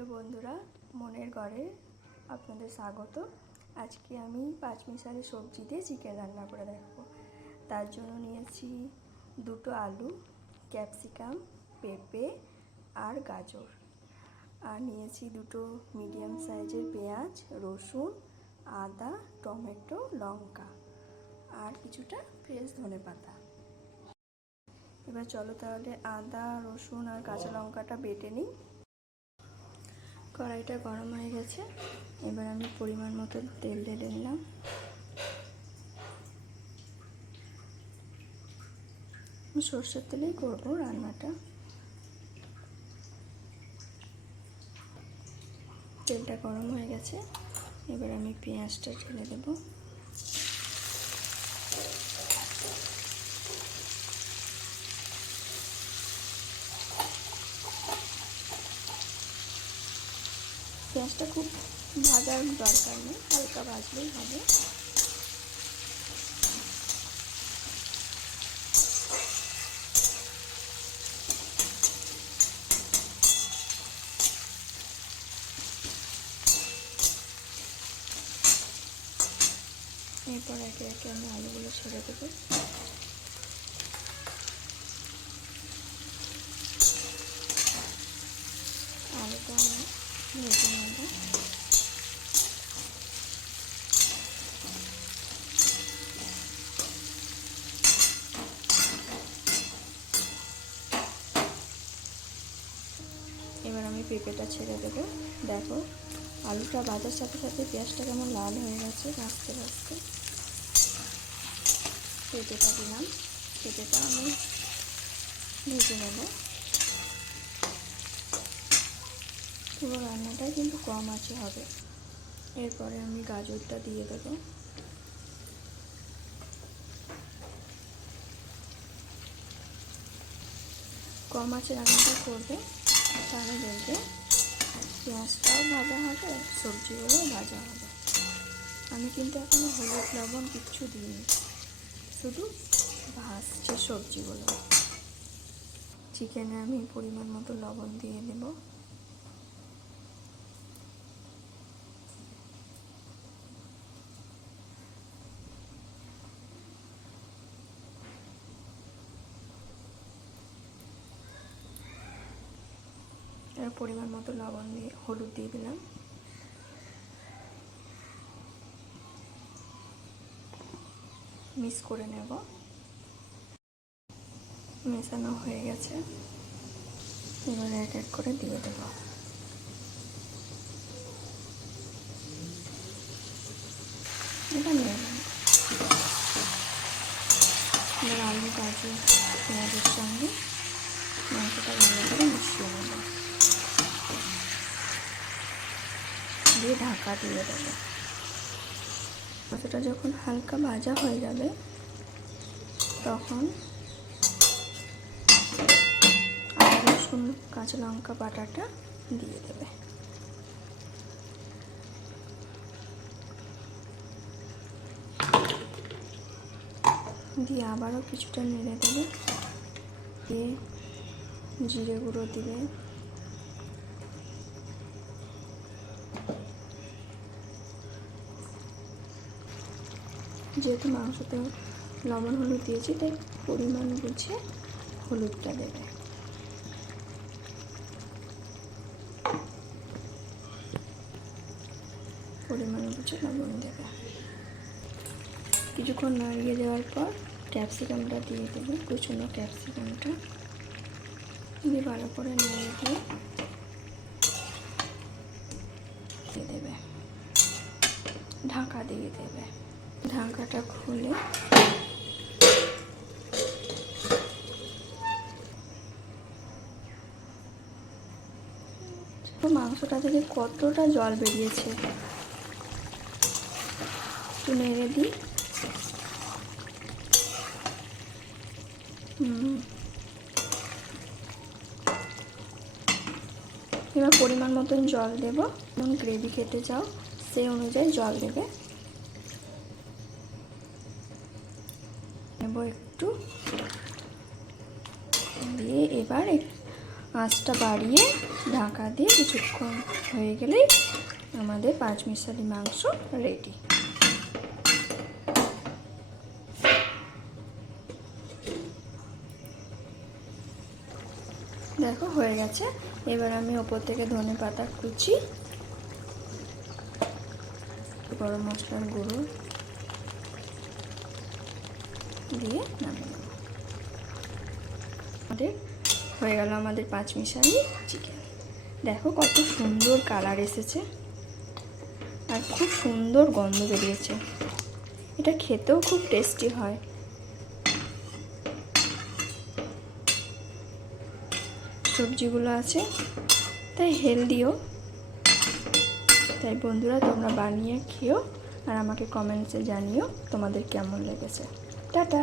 Hello বন্ধুরা, মনের ঘরে আপনাদের স্বাগত। আজকে আমি পাঁচমিশালি সবজি দিয়ে চিকেন রান্না করে দেখাবো। তার জন্য নিয়েছি দুটো আলু, ক্যাপসিকাম, পেঁপে আর গাজর, আর নিয়েছি দুটো মিডিয়াম সাইজের পেঁয়াজ, রসুন, আদা, টমেটো, লঙ্কা আর কিছুটা ফ্রেশ ধনেপাতা। এবার চলো তাহলে আদা, রসুন আর কাঁচা লঙ্কাটা বেটে নিই। কড়াইটা গরম হয়ে গেছে, এবার আমি পরিমাণ মতো তেল ঢেলে নিলাম। সরষের তেলেই করবো রান্নাটা। তেলটা গরম হয়ে গেছে, এবার আমি পেঁয়াজটা ঢেলে দেবো। পেঁয়াজটা খুব ভাজার দরকার নেই, হালকা ভাজলেই হবে। এরপর একে একে আমি আলুগুলো ছেড়ে দেবো। আলুটা আমি ভেজে নেব। এবার আমি পেঁপেটা ছেড়ে দেবো। দেখো, আলুটা ভাজার সাথে সাথে পেঁয়াজটা কেমন লাল হয়ে গেছে ভাজতে ভাজতে। পেঁপেটা দিলাম, পেঁপেটা আমি ভেজে নেব। পুরো রান্নাটাই কিন্তু কম আঁচে হবে। এরপরে আমি গাজরটা দিয়ে দেবো। কম আঁচে রান্নাটা করবে, তাহলে দেখবে পেঁয়াজটাও ভাজা হবে, সবজিগুলোও ভাজা হবে। আমি কিন্তু এখনো হলুদ লবণ কিচ্ছু দিইনি, শুধু ভাজছি সবজিগুলো। চিকেনে আমি পরিমাণ মতো লবণ দিয়ে দেব। আর পরিমাণ মতো লবণ দিয়ে হলুদ দিয়ে দিলাম। মিক্স করে নেব। মেশানো হয়ে গেছে, এবার এক এক করে দিয়ে দেব। এবার নেব, এবার আলু, গাজর, পেঁয়াজের সঙ্গে মাংসটা ভালো করে মিশিয়ে নেব, দিয়ে ঢাকা দিয়ে দেবো। মাংসটা যখন হালকা ভাজা হয়ে যাবে, তখন আদা, রসুন, কাঁচা লঙ্কা বাটাটা দিয়ে দেবে। দিয়ে আবারও কিছুটা নেড়ে দেবে। দিয়ে জিরে গুঁড়ো দিবে, যেহেতু মাংসতে লবণ হলুদ দিয়েছি, তাই পরিমাণ বুঝে হলুদটা দেবে। পরিমাণ বুঝে লবণ দেবে। কিছুক্ষণ নাড়িয়ে দেওয়ার পর ক্যাপসিকামটা দিয়ে দেবে, কুচনো ক্যাপসিকামটা দিয়ে ভালো করে নেড়ে দিয়ে দেবে, ঢাকা দিয়ে দেবে। ঢাকাটা খুলে মাংসটা থেকে কতটা জল বেরিয়েছে, একটু নেড়ে দিই। এবার পরিমাণ মতন জল দেবো। যেমন গ্রেভি খেতে চাও সেই অনুযায়ী জল দেবে। নেব একটু, দিয়ে এবার আঁচটা বাড়িয়ে ঢাকা দিয়ে কিছুক্ষণ হয়ে গেলেই আমাদের পাঁচমিশালি মাংস রেডি। দেখো হয়ে গেছে। এবার আমি ওপর থেকে ধনেপাতা কুচি, গরম মশলার গুঁড়ো দিয়ে নামিয়ে নেব। আমাদের হয়ে গেল আমাদের পাঁচমিশালি চিকেন। দেখো কত সুন্দর কালার এসেছে আর খুব সুন্দর গন্ধ বেরিয়েছে। এটা খেতেও খুব টেস্টি হয়। সবজিগুলো আছে তাই হেলদিও। তাই বন্ধুরা তোমরা বানিয়ে খেও আর আমাকে কমেন্টসে জানিও তোমাদের কেমন লেগেছে। টাটা।